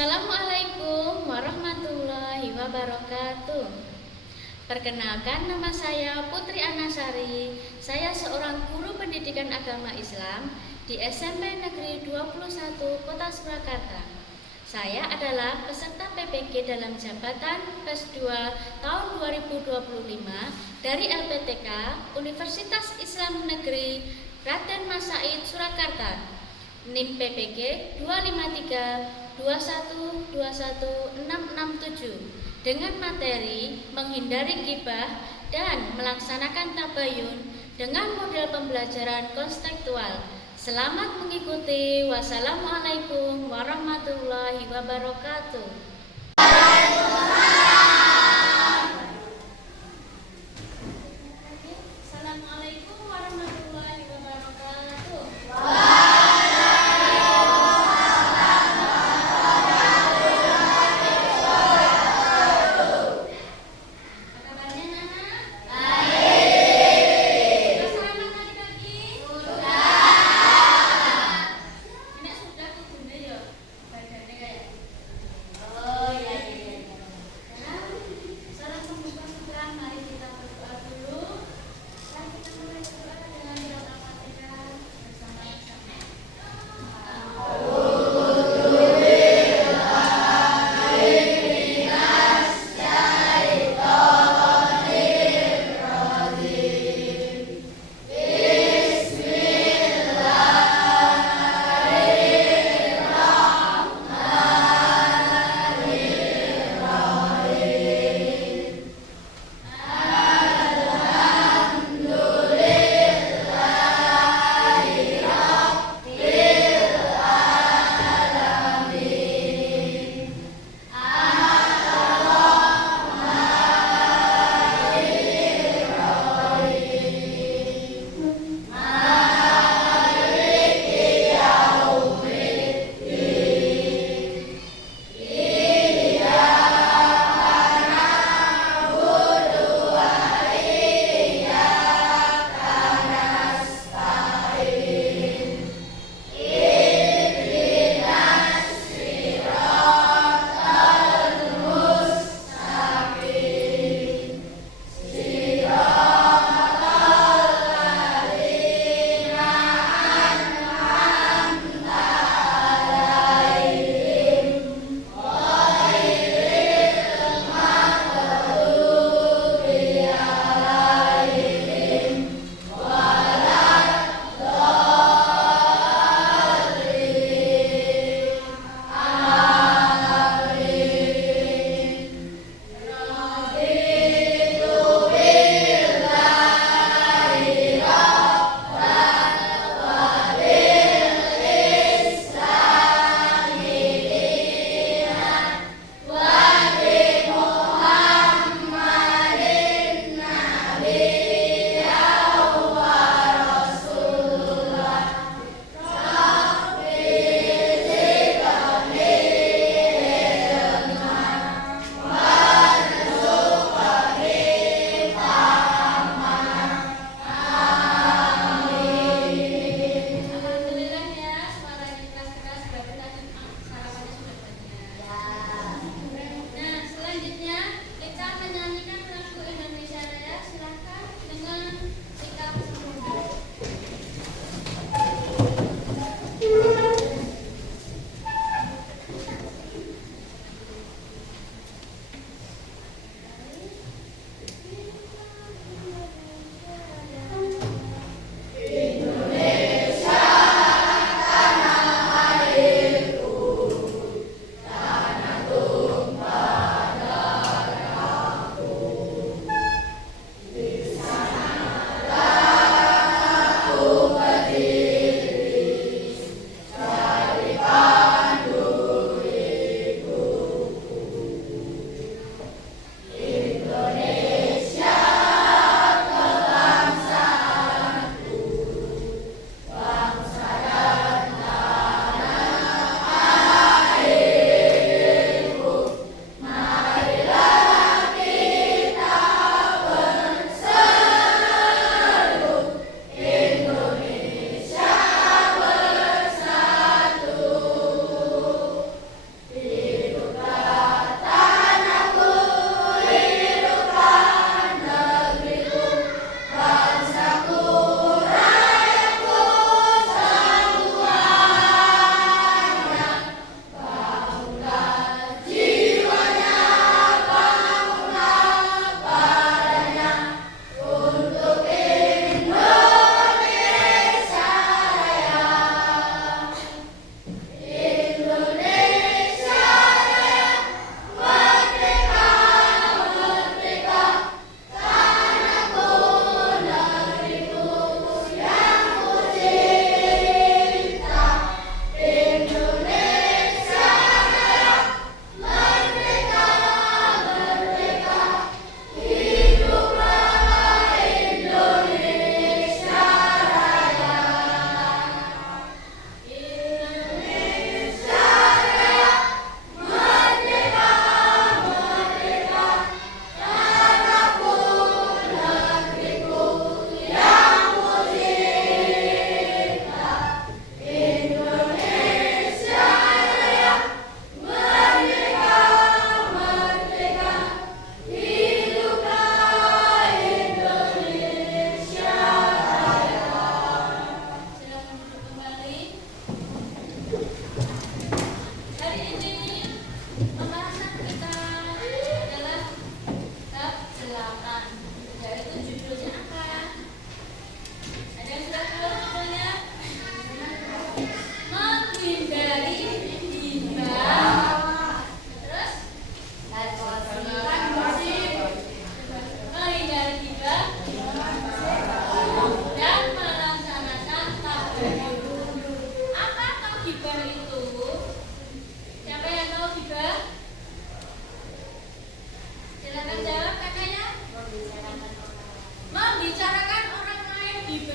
Assalamualaikum warahmatullahi wabarakatuh. Perkenalkan, nama saya Putri Anasari. Saya seorang guru pendidikan agama Islam di SMP Negeri 21 Kota Surakarta. Saya adalah peserta PPG dalam jabatan PES 2 tahun 2025 dari LPTK Universitas Islam Negeri Raden Mas Said Surakarta. NIM PPG 25321216667 dengan materi menghindari ghibah dan melaksanakan tabayun dengan model pembelajaran konstekstual. Selamat mengikuti. Wassalamualaikum warahmatullahi wabarakatuh. Assalamualaikum warahmatullahi wabarakatuh.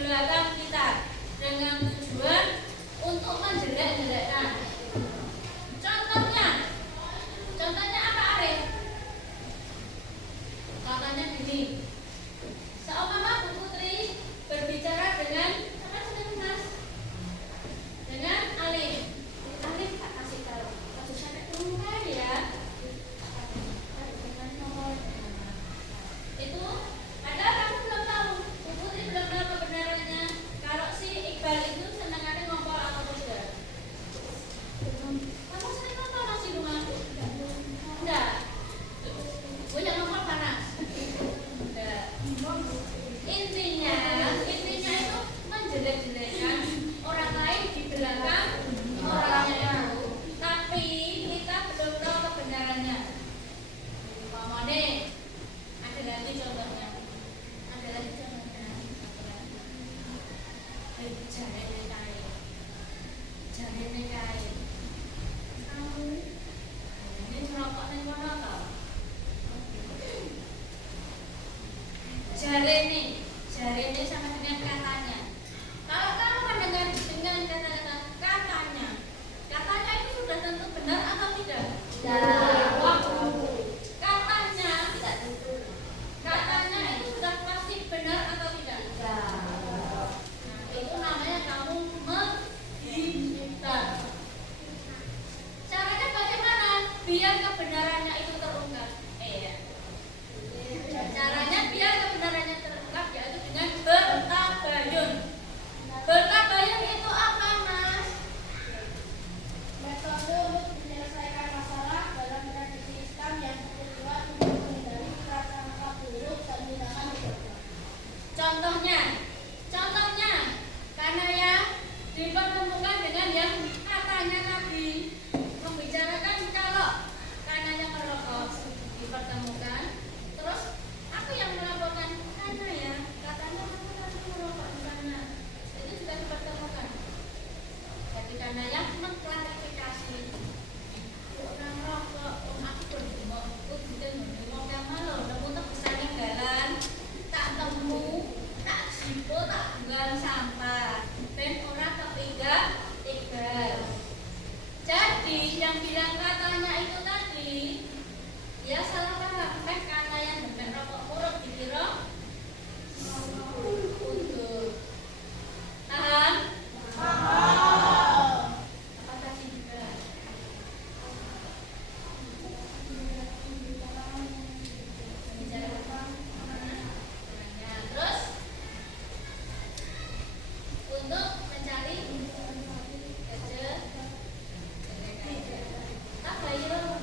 belakang kita dengan tujuan untuk menjelek-jelekkan. Contohnya apa Arif? Contohnya gini. Seumpama Bu Putri berbicara dengan apa sih Mas? Dengan Alif. Alif tak kasih tahu. Harus sampai terungkap ya. Itu padahal kamu belum tahu. Bu Putri belum tahu kebenarannya. Kalau si Iqbal itu senangannya ngompol atau tidak? Kamu sering ngompol nggak di rumah? Enggak. Banyak ngompol panas. Enggak. Intinya itu menjelek-jelekkan orang lain di belakang orang itu. Tapi kita belum tahu kebenarannya. Umpamane ada lagi contohnya. Jarene kae. Kamu ini merokok nang kono to? Jarene sama dengan katanya. Kalau kamu mendengar dengan kata-kata katanya itu sudah tentu benar atau tidak? Katanya tidak tentu. Katanya itu sudah pasti benar atau tidak? Nah, itu namanya kamu menghina. Caranya bagaimana? Biar kebenarannya itu terungkap. Caranya biar kebenarannya terungkap yaitu dengan bertabayun. Bertabayun itu apa, Mas? Metode untuk menyelesaikan masalah dalam tradisi Islam yang bertujuan untuk menghindari prasangka buruk dan tindakan berdosa. Contohnya, karena ya dipertemukan dengan yang katanya Nabi membicarakan kalau karena yang merokok dipertemukan, terus aku yang melaporkan karena ya katanya kamu tadi merokok di sana, itu sudah dipertemukan. Jadi karena yang mengklarifikasi orang rokok, aku berdemo, aku berdemo kamu loh, nemu tak bisa ninggalan, tak temu, tak jipo, tak buang sampah, dan orang ketiga. Jadi yang bilang katanya itu tadi, ya salah paham, karena yang demen rokok murah dikira untuk paham? Apa tadi juga? Terus untuk mencari kerja tak bayar.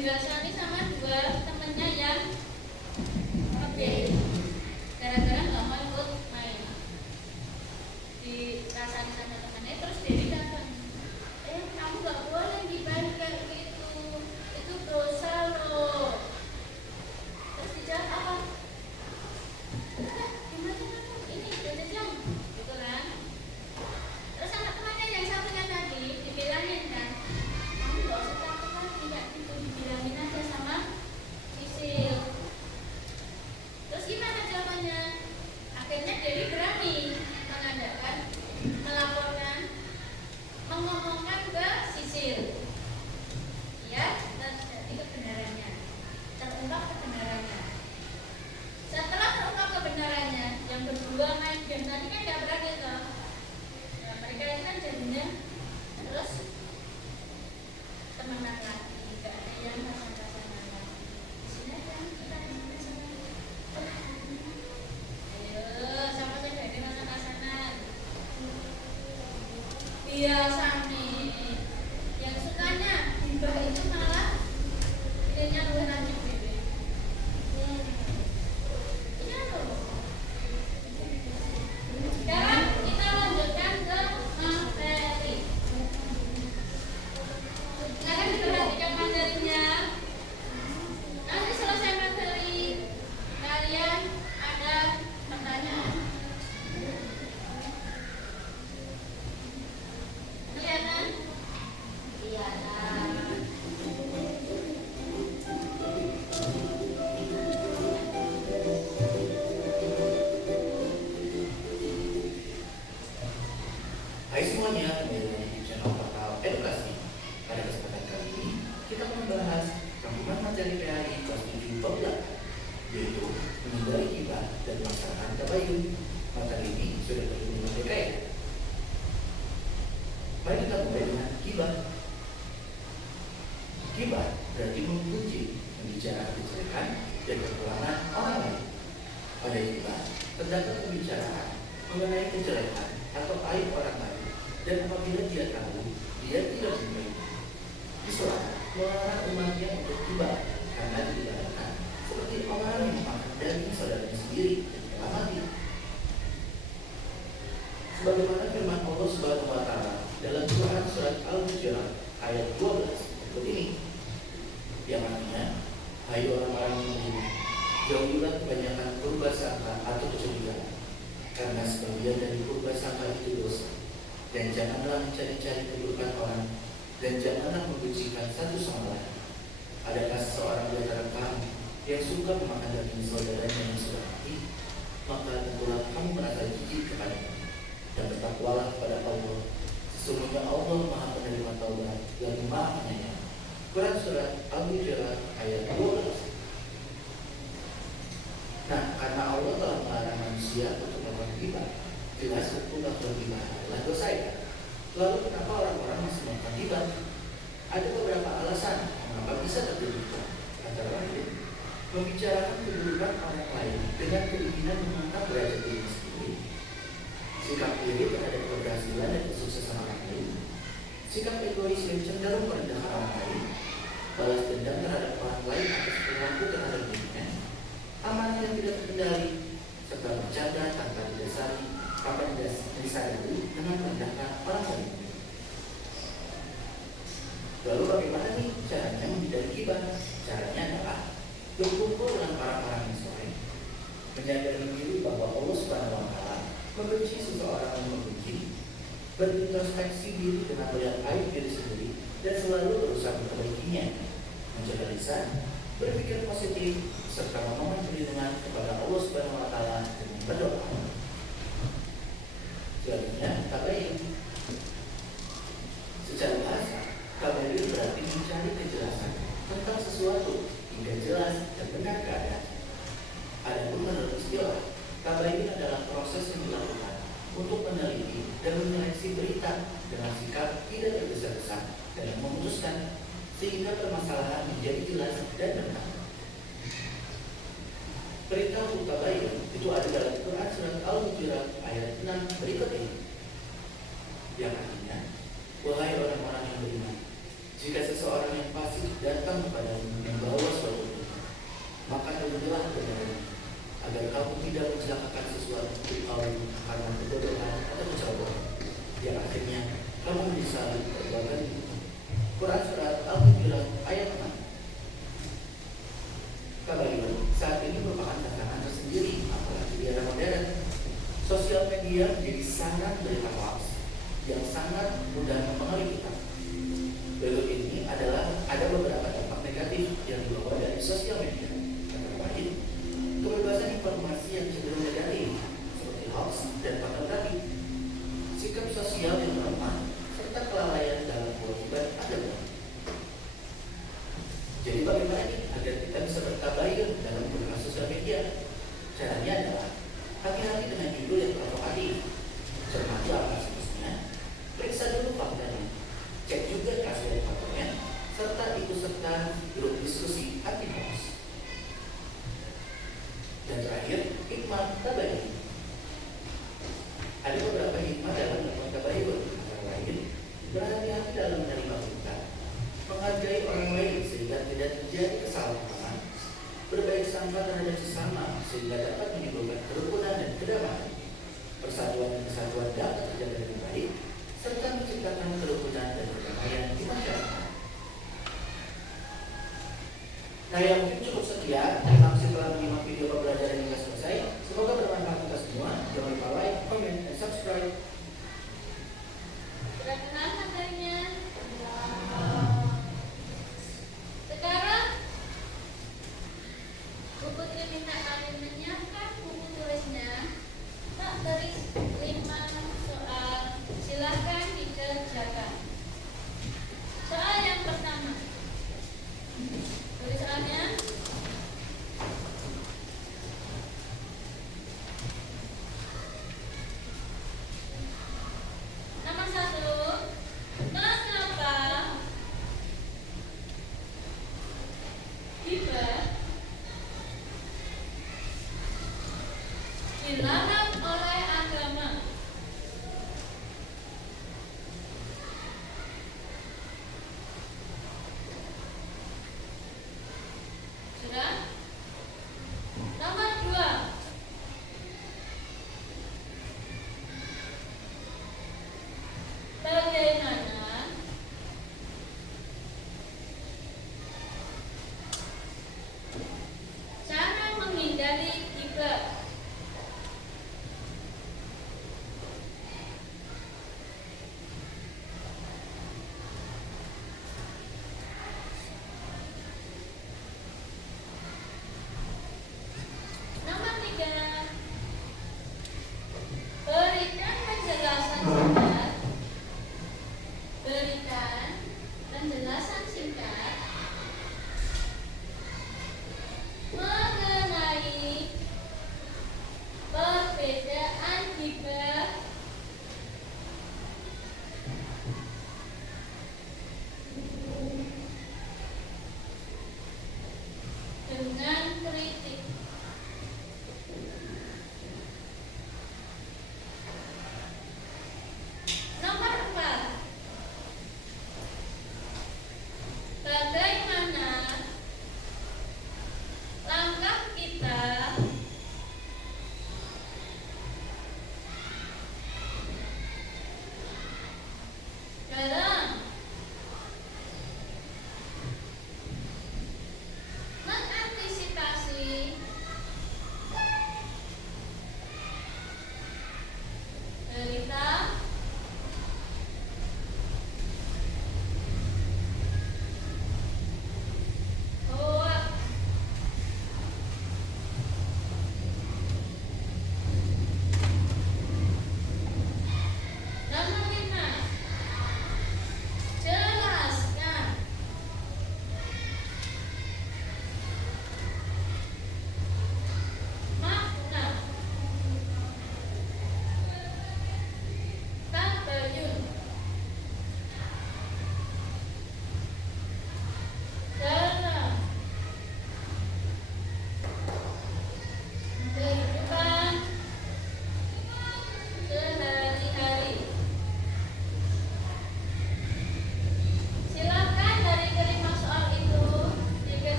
dirasani sama dua temennya yang lebih gara-gara nggak mau ikut main, dirasani sama temennya. Terus Dedi datang, kamu nggak boleh dibayar kayak gitu, itu dosa loh. Terus dijawab apa? Udah, gimana kamu, ini udah jam gitu kan. Terus sama temannya yang satunya tadi dibilangin kan, kamu nggak usah takut lagi, nggak gitu, dibilangin aja sama Sisil. Terus gimana jawabannya? Akhirnya Dewi berani mengadakan, melaporkan, mengomongkan ke Sisil. Ya, terjadi kebenarannya, terungkap kebenarannya. Setelah terungkap kebenarannya, yang berdua main game tadi kan nggak berani toh. Nah, mereka itu kan jadinya terus temenan lagi, nggak ada yang pasangan-pasangan lagi. Di sini aja kita pasangan. Ayo, sama saya jadi pasangan. Biasa nih, yang sukanya hibah itu malah pilihnya lebih lanjut bebe. Iya loh. Sekarang kita lanjutkan ke materi. Sekarang diperhatikan materinya. Nanti selesai materi, kalian ada pertanyaan. Kelihatan? Iya. Hai semuanya, kembali lagi di channel Portal Edukasi. Pada kesempatan kali ini, kita akan membahas rangkuman materi PAI kelas 7 bab 8, yaitu menghindari hibah dan pelaksanaan tabayun. Materi ini sudah terhubung dengan DKI. Mari kita mulai dengan hibah. Hibah berarti mempuji, membicarakan kejelekan dan kekurangan orang lain. Pada hibah terdapat pembicaraan mengenai kejelekan atau aib orang lain, dan apabila dia tahu, dia tidak menerima. Islam melarang umatnya untuk hibah karena diibaratkan seperti orang yang memakan daging saudaranya sendiri dan telah mati. Sebagaimana firman Allah Subhanahu wa Ta'ala dalam Quran surat Al-Hujurat ayat 12 berikut ini, yang artinya, hai orang-orang yang beriman, jauhilah kebanyakan purbasangka atau kecurigaan, karena sebagian dari purbasangka itu dosa. Dan janganlah mencari-cari keburukan orang, dan janganlah membencikan satu sama lain. Adakah seseorang di antara kamu yang suka memakan daging saudaranya yang sudah mati? Maka tentulah kamu merasa jijik kepadanya. Dan bertakwalah kepada Allah. Sesungguhnya Allah Maha Penerima Taubat, lagi Maha Penyayang. Quran surat Al-Hujurat ayat 12. Nah, karena Allah telah melarang manusia untuk melakukan ghibah, jelas hukum melakukan ghibah adalah dosa ya. Lalu kenapa orang-orang masih melakukan ghibah? Ada beberapa alasan mengapa bisa terjadi. Antara lain, membicarakan keburukan orang lain dengan keinginan mengangkat derajat diri sendiri, sikap iri terhadap keberhasilan dan kesuksesan orang lain, sikap egois yang cenderung merendahkan orang lain, balas dendam terhadap orang lain atas perilaku terhadap dirinya, amarah yang tidak terkendali, serta bercanda tanpa didasari dengan merendahkan orang lain. Lalu bagaimana nih caranya menghindari ghibah? Caranya adalah berkumpul dengan orang-orang yang soleh, menyadari diri bahwa Allah Subhanahu wa Ta'ala membenci seseorang yang membenci, berintrospeksi diri dengan melihat aib diri sendiri dan selalu berusaha memperbaikinya, menjaga lisan, berpikir positif, serta memohon perlindungan kepada Allah Subhanahu wa Ta'ala dengan berdoa. Selanjutnya, tabayun. Secara bahasa, tabayun berarti mencari kejelasan tentang sesuatu hingga jelas dan benar keadaan. Adapun menurut istilah, tabayun adalah proses yang dilakukan untuk meneliti dan menyeleksi berita dengan sikap tidak tergesa-gesa dalam memutuskan sehingga permasalahan menjadi jelas dan benar. Perintah untuk tabayun itu ada dalam Quran surat Al-Hujurat ayat 6 berikut ini, yang artinya, wahai orang-orang yang beriman, Jika seseorang yang fasik datang kepadamu membawa suatu berita, maka terima kebenarannya, agar kamu tidak mencelakakan sesuatu kaum karena kebodohan atau kecelakaan, yang akhirnya kamu disalib berbagai Quran Surat Al-Hujurat ayat 6. Kabarnya saat ini merupakan tantangan tersendiri, apalagi di era modern. Sosial media menjadi sangat berita hoax yang sangat mudah mempengaruhi kita. Berikut ini adalah ada beberapa dampak negatif yang dibawa dari sosial media. Antara lain, kebebasan informasi yang cenderung negatif seperti hoax dan pornografi, sikap sosial yang lemah, serta kelalaian dalam kewajiban agama. Jadi bagaimana nih agar kita bisa bertabayun dalam menggunakan sosial media? Caranya adalah hati-hati dengan judul yang provokatif, cermati apa situsnya, periksa dulu faktanya, cek juga keaslian faktornya, serta ikut serta grup diskusi anti hoax. Dan terakhir, hikmah tabayun. Ada beberapa hikmah dalam melakukan tabayun, antara lain berhati-hati dalam menerima berita, menghargai orang lain sehingga tidak terjadi kesalahpahaman, berbaik sangka terhadap sesama sehingga dapat menimbulkan kerukunan dan kedamaian, persatuan dan kesatuan dapat terjaga dengan baik, serta menciptakan kerukunan dan kedamaian di masyarakat. Nah, yang mungkin cukup sekian. Terima kasih telah menyimak video pembelajaran hingga selesai. Semoga bermanfaat kita semua. Jangan lupa like, comment, dan subscribe. Sudah kenal materinya? Sekarang Bu Putri minta kalian menyiapkan buku tulisnya. Tak tulis 5 soal. Silakan dikerjakan. Soal yang pertama. Tulis soalnya.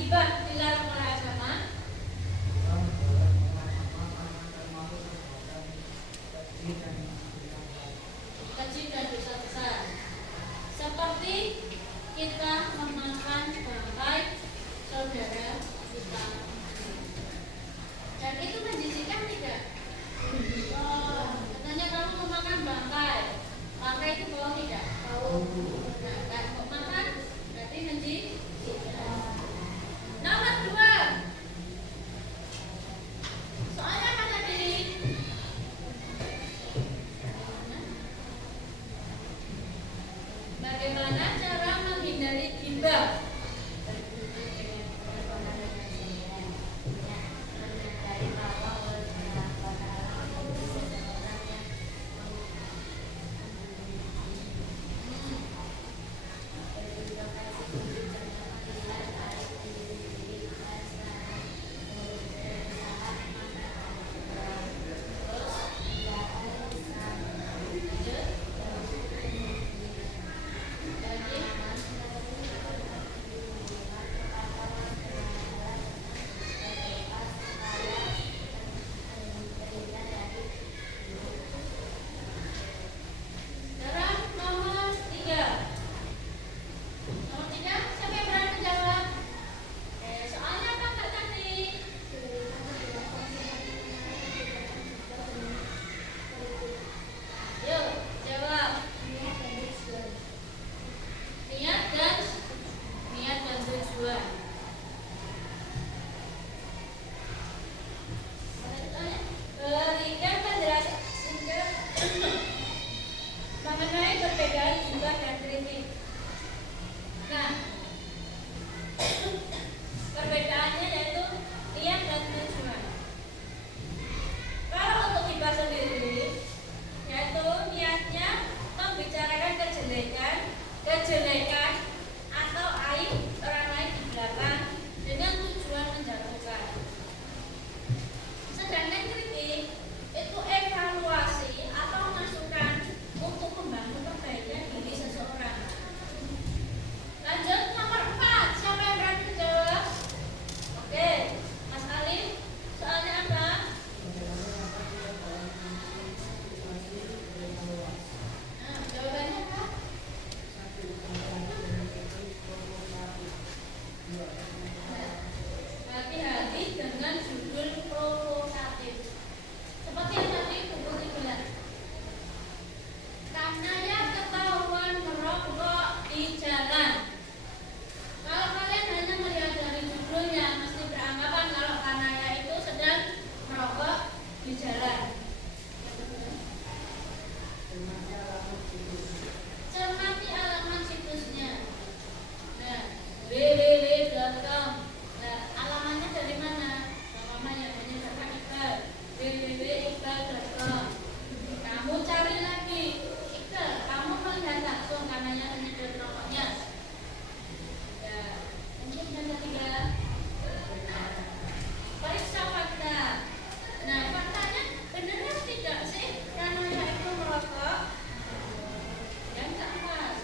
gibah dilarang oleh agama? Keji dan dosa besar. Seperti kita memakan bangkai saudara kita. Dan itu menjijikkan tidak? Katanya kamu memakan bangkai. Bangkai itu bau tidak? Bau. Nah, kan kok makan berarti menjijikkan. Nomor 2. Soalnya apa tadi? Bagaimana cara menghindari gibah? Sekarang nomor 3. Nomor 3, siapa yang berani menjawab? Soalnya apa Kak tadi? Yuk, jawab. Niat dan tujuan. Berikan penjelasan singkat mengenai perbedaan gibah dan kritik. Nah, perbedaannya yaitu niat dan tujuan. Kalau untuk gibah sendiri, yaitu niatnya membicarakan kejelekan atau aib orang lain di belakang dengan tujuan menjatuhkan. Sedangkan kritik itu evaluasi atau masukan untuk membangun perbaikan diri seseorang. Lanjut nomor 4, siapa yang berani menjawab? Oke, Mas Alif, soalnya apa? Nah, jawabannya apa? Hati-hati dengan judul provokatif. Seperti yang tadi buku dibilang. Karena ya ketahuan merokok di jalan. Kalau kalian hanya melihat dari judulnya, mesti beranggapan kalau Kanaya itu sedang merokok di jalan. Cermati alamat situsnya. Nah, www.com. Nah, alamannya dari mana? Namanya menyebutkan Iqbal. www.iqbal.com. Kamu cari lagi Iqbal, kamu melihat langsung Kanaya menyedot rokoknya. Ya, mungkin yang ketiga, periksa fakta. Nah, faktanya benar tidak sih Kanaya itu merokok? Yang keempat,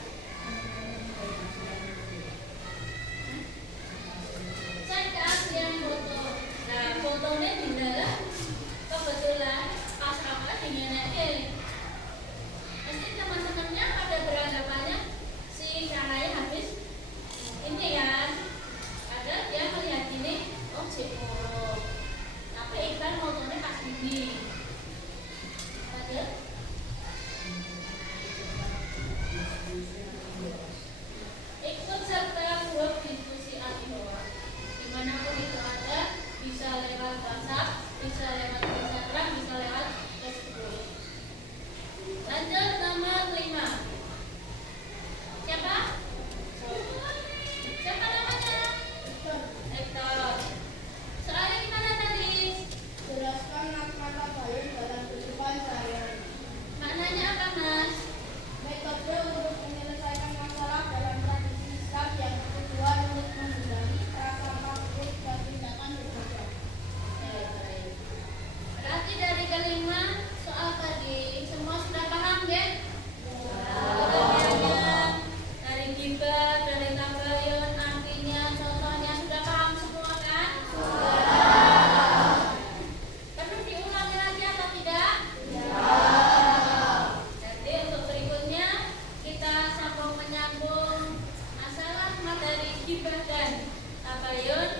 gibahkan. Tabayun